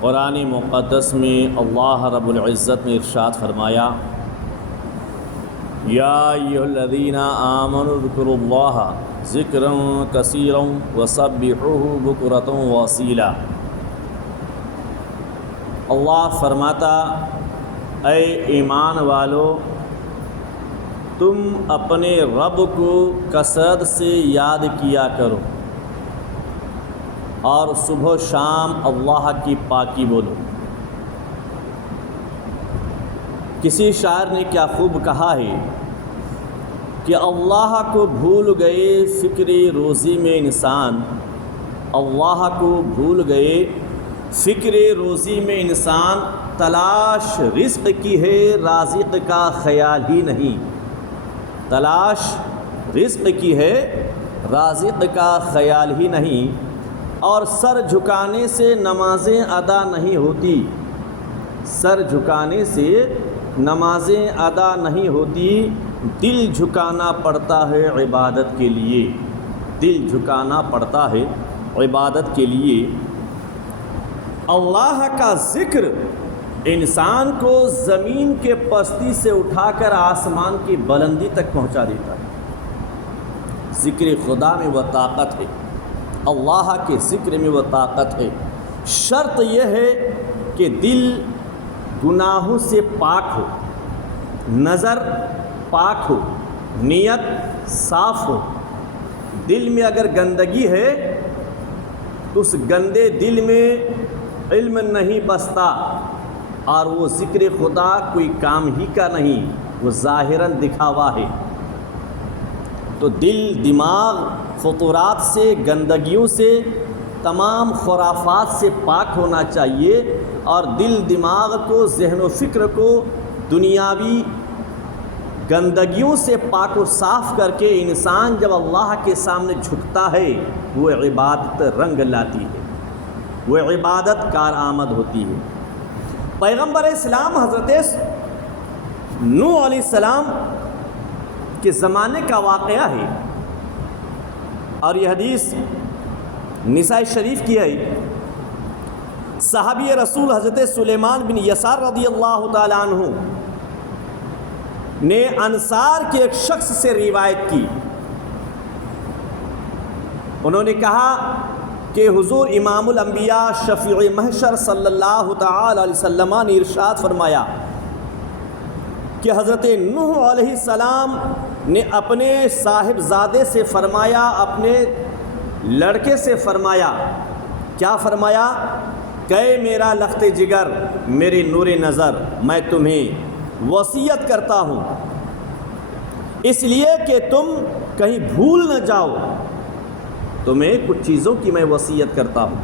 قرآن مقدس میں اللہ رب العزت نے ارشاد فرمایا، یا ایھا الذین آمنوا اذکروا اللہ ذکرا کثیرا وسبحوہ بکرۃ واصیلا۔ اللہ فرماتا، اے ایمان والو، تم اپنے رب کو کثرت سے یاد کیا کرو اور صبح و شام اللہ کی پاکی بولو۔ کسی شاعر نے کیا خوب کہا ہے کہ اللہ کو بھول گئے فکر روزی میں انسان، اللہ کو بھول گئے فکر روزی میں انسان، تلاش رزق کی ہے رازق کا خیال ہی نہیں، تلاش رزق کی ہے رازق کا خیال ہی نہیں، اور سر جھکانے سے نمازیں ادا نہیں ہوتی، سر جھکانے سے نمازیں ادا نہیں ہوتی، دل جھکانا پڑتا ہے عبادت کے لیے، دل جھکانا پڑتا ہے عبادت کے لیے۔ اللہ کا ذکر انسان کو زمین کے پستی سے اٹھا کر آسمان کی بلندی تک پہنچا دیتا ہے۔ ذکر خدا میں وہ طاقت ہے، اللہ کے ذکر میں وہ طاقت ہے۔ شرط یہ ہے کہ دل گناہوں سے پاک ہو، نظر پاک ہو، نیت صاف ہو۔ دل میں اگر گندگی ہے تو اس گندے دل میں علم نہیں بستا، اور وہ ذکر خدا کوئی کام ہی کا نہیں، وہ ظاہراً دکھاوا ہے۔ تو دل دماغ فطورات سے، گندگیوں سے، تمام خرافات سے پاک ہونا چاہیے، اور دل دماغ کو، ذہن و فکر کو دنیاوی گندگیوں سے پاک و صاف کر کے انسان جب اللہ کے سامنے جھکتا ہے، وہ عبادت رنگ لاتی ہے، وہ عبادت کارآمد ہوتی ہے۔ پیغمبر اسلام حضرت نوح علیہ السلام کے زمانے کا واقعہ ہے، اور یہ حدیث نسائی شریف کی ہے۔ صحابی رسول حضرت سلیمان بن یسار رضی اللہ تعالیٰ عنہ نے انصار کے ایک شخص سے روایت کی، انہوں نے کہا کہ حضور امام الانبیاء شفیع محشر صلی اللہ تعالی علیہ وسلم نے ارشاد فرمایا کہ حضرت نوح علیہ السلام نے اپنے صاحبزادے سے فرمایا، اپنے لڑکے سے فرمایا، کیا فرمایا کہ میرا لخت جگر، میری نور نظر، میں تمہیں وصیت کرتا ہوں اس لیے کہ تم کہیں بھول نہ جاؤ، تمہیں کچھ چیزوں کی میں وصیت کرتا ہوں،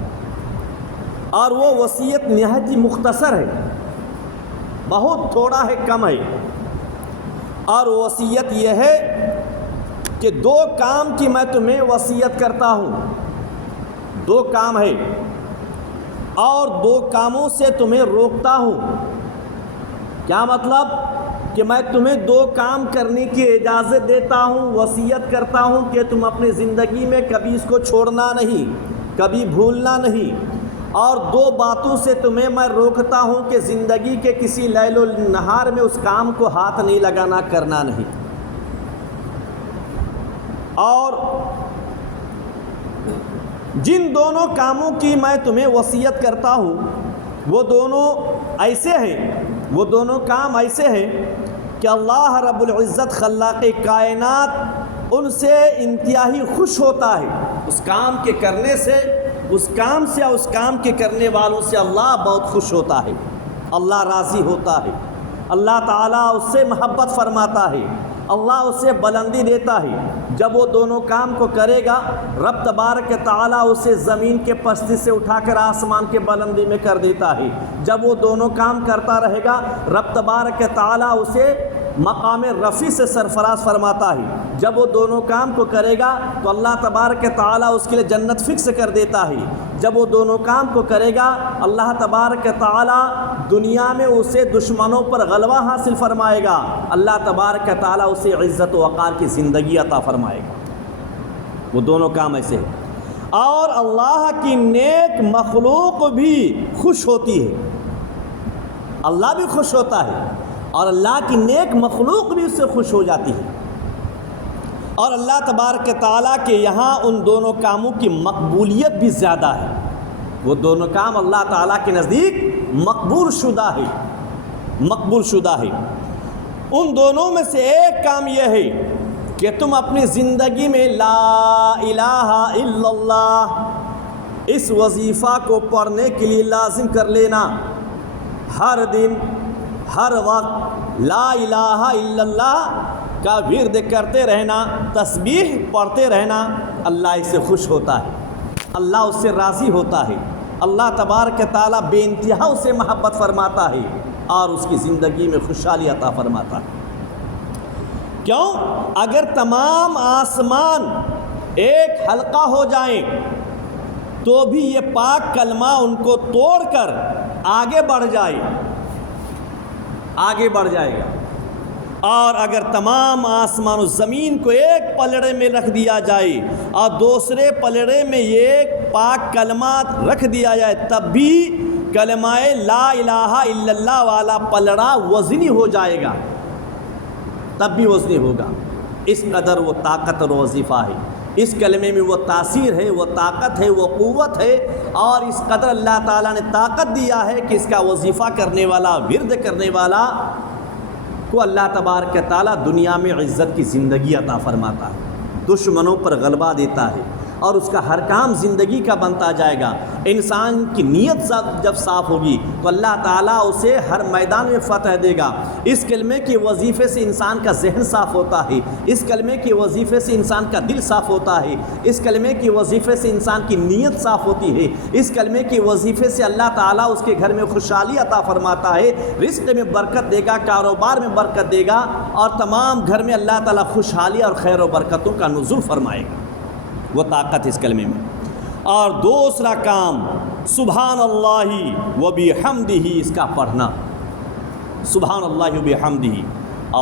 اور وہ وصیت نہایت ہی مختصر ہے، بہت تھوڑا ہے، کم ہے، اور وصیت یہ ہے کہ دو کام کی میں تمہیں وصیت کرتا ہوں، دو کام ہے، اور دو کاموں سے تمہیں روکتا ہوں۔ کیا مطلب؟ کہ میں تمہیں دو کام کرنے کی اجازت دیتا ہوں، وصیت کرتا ہوں کہ تم اپنی زندگی میں کبھی اس کو چھوڑنا نہیں، کبھی بھولنا نہیں، اور دو باتوں سے تمہیں میں روکتا ہوں کہ زندگی کے کسی لیل و نہار میں اس کام کو ہاتھ نہیں لگانا، کرنا نہیں۔ اور جن دونوں کاموں کی میں تمہیں وصیت کرتا ہوں وہ دونوں ایسے ہیں، وہ دونوں کام ایسے ہیں کہ اللہ رب العزت خلاق کائنات ان سے انتہائی خوش ہوتا ہے، اس کام کے کرنے سے، اس کام سے اور اس کام کے کرنے والوں سے اللہ بہت خوش ہوتا ہے، اللہ راضی ہوتا ہے، اللہ تعالیٰ اس سے محبت فرماتا ہے، اللہ اسے بلندی دیتا ہے۔ جب وہ دونوں کام کو کرے گا، رب تبارک تعالیٰ اسے زمین کے پستی سے اٹھا کر آسمان کے بلندی میں کر دیتا ہے۔ جب وہ دونوں کام کرتا رہے گا، رب تبارک تعالیٰ اسے مقام رفیع سے سرفراز فرماتا ہے۔ جب وہ دونوں کام کو کرے گا تو اللہ تبارک تعالیٰ اس کے لیے جنت فکس کر دیتا ہے۔ جب وہ دونوں کام کو کرے گا، اللہ تبارک تعالیٰ دنیا میں اسے دشمنوں پر غلبہ حاصل فرمائے گا، اللہ تبارک تعالیٰ اسے عزت و وقار کی زندگی عطا فرمائے گا۔ وہ دونوں کام ایسے ہیں۔ اور اللہ کی نیک مخلوق بھی خوش ہوتی ہے، اللہ بھی خوش ہوتا ہے اور اللہ کی نیک مخلوق بھی اس سے خوش ہو جاتی ہے۔ اور اللہ تبارک تعالیٰ کے یہاں ان دونوں کاموں کی مقبولیت بھی زیادہ ہے، وہ دونوں کام اللہ تعالیٰ کے نزدیک مقبول شدہ ہے، مقبول شدہ ہے۔ ان دونوں میں سے ایک کام یہ ہے کہ تم اپنی زندگی میں لا الہ الا اللہ اس وظیفہ کو پڑھنے کے لیے لازم کر لینا، ہر دن ہر وقت لا الہ الا اللہ کا ورد کرتے رہنا، تسبیح پڑھتے رہنا۔ اللہ اس سے خوش ہوتا ہے، اللہ اس سے راضی ہوتا ہے، اللہ تبارک تعالیٰ بے انتہا اسے محبت فرماتا ہے اور اس کی زندگی میں خوشحالی عطا فرماتا ہے۔ کیوں؟ اگر تمام آسمان ایک حلقہ ہو جائیں تو بھی یہ پاک کلمہ ان کو توڑ کر آگے بڑھ جائے، آگے بڑھ جائے گا۔ اور اگر تمام آسمان و زمین کو ایک پلڑے میں رکھ دیا جائے اور دوسرے پلڑے میں یہ پاک کلمات رکھ دیا جائے، تب بھی کلمہ لا الہ الا اللہ والا پلڑا وزنی ہو جائے گا، تب بھی وزنی ہوگا۔ اس قدر وہ طاقت اور وظیفہ ہے، اس کلمے میں وہ تاثیر ہے، وہ طاقت ہے، وہ قوت ہے، اور اس قدر اللہ تعالیٰ نے طاقت دیا ہے کہ اس کا وظیفہ کرنے والا، ورد کرنے والا کو اللہ تبارک تعالیٰ دنیا میں عزت کی زندگی عطا فرماتا ہے، دشمنوں پر غلبہ دیتا ہے، اور اس کا ہر کام زندگی کا بنتا جائے گا۔ انسان کی نیت جب صاف ہوگی تو اللہ تعالیٰ اسے ہر میدان میں فتح دے گا۔ اس کلمے کے وظیفے سے انسان کا ذہن صاف ہوتا ہے، اس کلمے کے وظیفے سے انسان کا دل صاف ہوتا ہے، اس کلمے کے وظیفے سے انسان کی نیت صاف ہوتی ہے، اس کلمے کے وظیفے سے اللہ تعالیٰ اس کے گھر میں خوشحالی عطا فرماتا ہے، رزق میں برکت دے گا، کاروبار میں برکت دے گا، اور تمام گھر میں اللہ تعالیٰ خوشحالی اور خیر و برکتوں کا نزول فرمائے گا۔ وہ طاقت اس کلمے میں۔ اور دوسرا کام سبحان اللہ و بحمدہ، اس کا پڑھنا، سبحان اللہ و بحمدہ۔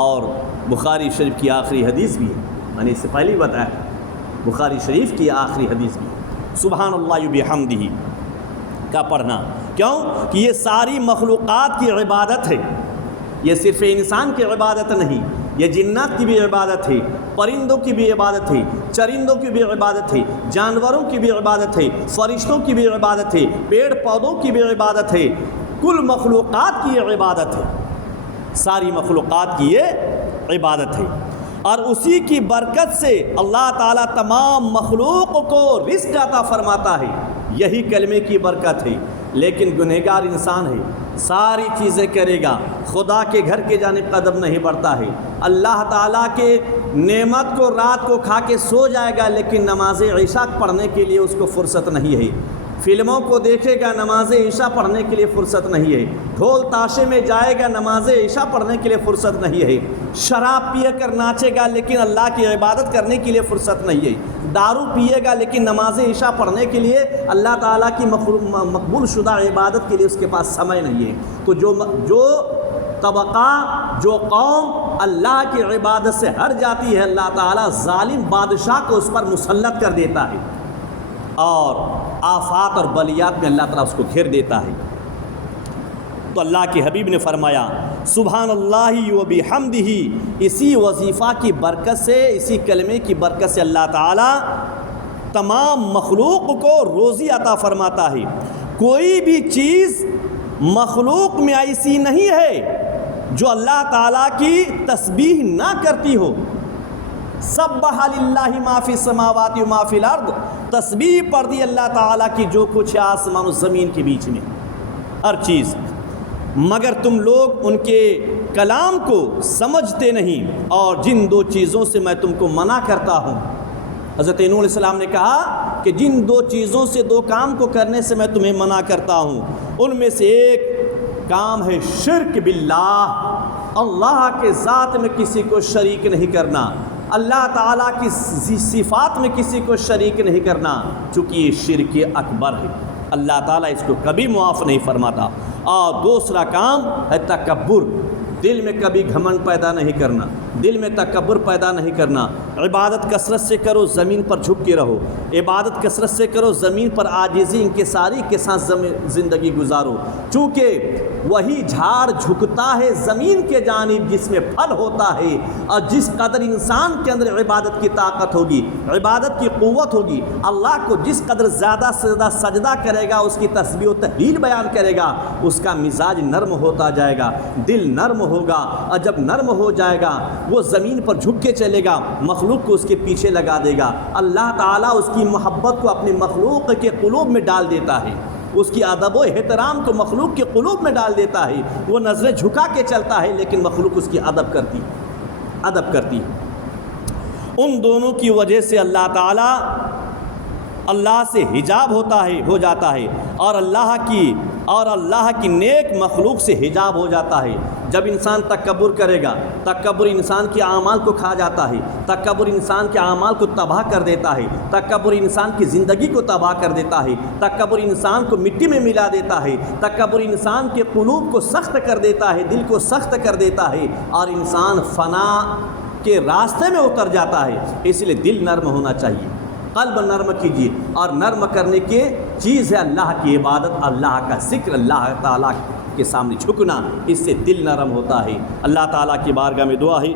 اور بخاری شریف کی آخری حدیث بھی ہے، میں نے اس سے پہلے ہی بتایا، بخاری شریف کی آخری حدیث بھی سبحان اللہ و بحمدہ کا پڑھنا۔ کیوں کہ یہ ساری مخلوقات کی عبادت ہے، یہ صرف انسان کی عبادت نہیں، یہ جنات کی بھی عبادت ہے، پرندوں کی بھی عبادت ہے، چرندوں کی بھی عبادت ہے، جانوروں کی بھی عبادت ہے، فرشتوں کی بھی عبادت ہے، پیڑ پودوں کی بھی عبادت ہے، کل مخلوقات کی یہ عبادت ہے، ساری مخلوقات کی یہ عبادت ہے۔ اور اسی کی برکت سے اللہ تعالیٰ تمام مخلوق کو رزق عطا فرماتا ہے، یہی کلمے کی برکت ہے۔ لیکن گنہگار انسان ہے، ساری چیزیں کرے گا، خدا کے گھر کے جانب قدم نہیں بڑھتا ہے، اللہ تعالیٰ کے نعمت کو رات کو کھا کے سو جائے گا، لیکن نماز عشاء پڑھنے کے لیے اس کو فرصت نہیں ہے، فلموں کو دیکھے گا، نماز عشاء پڑھنے کے لیے فرصت نہیں ہے، ڈھول تاشے میں جائے گا، نماز عشاء پڑھنے کے لیے فرصت نہیں ہے، شراب پیے کر ناچے گا لیکن اللہ کی عبادت کرنے کے لیے فرصت نہیں ہے، دارو پیے گا لیکن نماز عشاء پڑھنے کے لیے اللہ تعالیٰ کی مقبول شدہ عبادت کے لیے اس کے پاس سمے نہیں ہے۔ تو جو طبقہ، جو قوم اللہ کی عبادت سے ہٹ جاتی ہے، اللہ تعالیٰ ظالم بادشاہ کو اس پر مسلط کر دیتا ہے، اور آفات اور بلیات میں اللہ تعالیٰ اس کو گھیر دیتا ہے۔ تو اللہ کے حبیب نے فرمایا سبحان اللہ و بحمدہ، اسی وظیفہ کی برکت سے، اسی کلمے کی برکت سے اللہ تعالیٰ تمام مخلوق کو روزی عطا فرماتا ہے۔ کوئی بھی چیز مخلوق میں ایسی نہیں ہے جو اللہ تعالیٰ کی تسبیح نہ کرتی ہو۔ سبح للہ ما فی السماوات و ما فی الارض، تسبیح پڑھتی اللہ تعالیٰ کی جو کچھ ہے آسمان و زمین کے بیچ میں، ہر چیز، مگر تم لوگ ان کے کلام کو سمجھتے نہیں، اور جن دو چیزوں سے میں تم کو منع کرتا ہوں، حضرت نوح علیہ السلام نے کہا کہ جن دو چیزوں سے، دو کام کو کرنے سے میں تمہیں منع کرتا ہوں، ان میں سے ایک کام ہے شرک باللہ، اللہ کے ذات میں کسی کو شریک نہیں کرنا، اللہ تعالیٰ کی صفات میں کسی کو شریک نہیں کرنا، چونکہ یہ شرک اکبر ہے، اللہ تعالیٰ اس کو کبھی معاف نہیں فرماتا۔ اور دوسرا کام ہے تکبر، دل میں کبھی گھمنڈ پیدا نہیں کرنا، دل میں تکبر پیدا نہیں کرنا. عبادت کثرت سے کرو، زمین پر جھک کے رہو. عبادت کثرت سے کرو، زمین پر عاجزی انکساری کے ساتھ زندگی گزارو. چونکہ وہی جھاڑ جھکتا ہے زمین کے جانب جس میں پھل ہوتا ہے. اور جس قدر انسان کے اندر عبادت کی طاقت ہوگی، عبادت کی قوت ہوگی، اللہ کو جس قدر زیادہ سے زیادہ سجدہ کرے گا، اس کی تسبیح و تحلیل بیان کرے گا، اس کا مزاج نرم ہوتا جائے گا، دل نرم ہوگا. اور جب نرم ہو جائے گا وہ زمین پر جھک کے چلے گا، مخلوق کو اس کے پیچھے لگا دے گا. اللہ تعالیٰ اس کی محبت کو اپنی مخلوق کے قلوب میں ڈال دیتا ہے، اس کی ادب و احترام کو مخلوق کے قلوب میں ڈال دیتا ہے. وہ نظریں جھکا کے چلتا ہے لیکن مخلوق اس کی ادب کرتی ہے. ان دونوں کی وجہ سے اللہ تعالیٰ اللہ سے حجاب ہو جاتا ہے اور اللہ کی نیک مخلوق سے حجاب ہو جاتا ہے. جب انسان تکبر کرے گا، تکبر انسان کے اعمال کو کھا جاتا ہے، تکبر انسان کے اعمال کو تباہ کر دیتا ہے، تکبر انسان کی زندگی کو تباہ کر دیتا ہے، تکبر انسان کو مٹی میں ملا دیتا ہے، تکبر انسان کے قلوب کو سخت کر دیتا ہے، دل کو سخت کر دیتا ہے اور انسان فنا کے راستے میں اتر جاتا ہے. اس لیے دل نرم ہونا چاہیے، قلب نرم کیجیے. اور نرم کرنے کی چیز ہے اللہ کی عبادت، اللہ کا ذکر، اللہ تعالیٰ کے سامنے جھکنا. اس سے دل نرم ہوتا ہے. اللہ تعالیٰ کی بارگاہ میں دعا ہے.